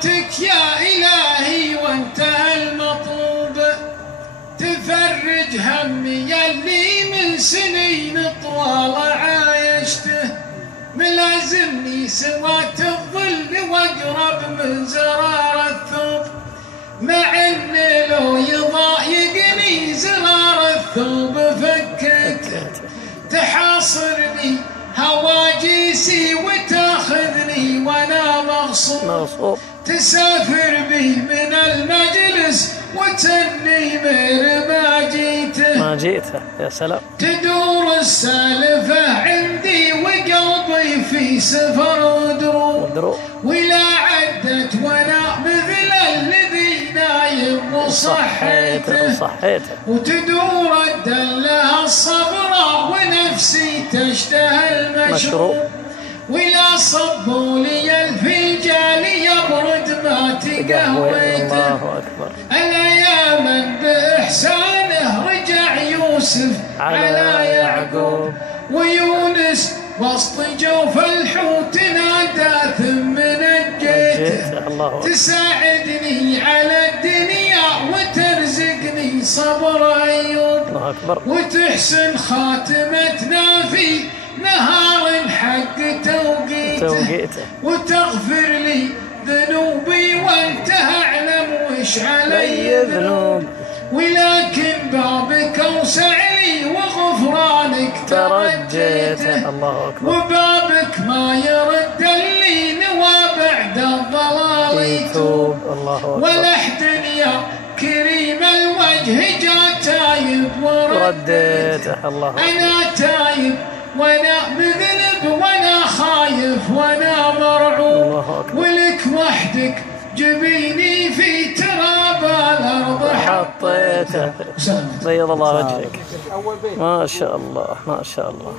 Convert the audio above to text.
طلبتك يا إلهي وانتهى المطلوب، تفرج همي يلي من سنين طوال عايشته، ملازمني سوات الظل واقرب من زرار الثوب، مع ان لو يضايقني زرار الثوب فكته، تحاصرني هواجيسي وتاخذني وانا مغصوب، تسافر بي من المجلس وتني مر ما جيته يا سلام، تدور السالفة عندي وقلبي في سفر ودروب، ولا عدت وانا مثل الذي نايم وصحيته، وتدور الدلة الصفراء ونفسي تشتهي المشروب، ولا صبوا لي الفنجان يبرد ما تقهويته، الأيام بإحسانه رجع يوسف على يعقوب، ويونس وسط جوف الحوت نادى ثم نجيته، تساعدني على الدنيا وترزقني صبر أيوب، وتحسن خاتمتنا في نهار حق توقيته، وتغفر لي ذنوبي وانت اعلم وش علي ذنوب، ولكن بابك اوسع لي وغفرانك ترجيته، وبابك ما يرد لي نوى بعد الضلال يتوب، ولحد يا كريم الوجه جا تايب ورديته، انا تايب وانا مذنب وانا خايف وانا مرعوب، ولك وحدك جبيني في تراب الارض حطيته. بيض الله وجهك، ما شاء الله ما شاء الله.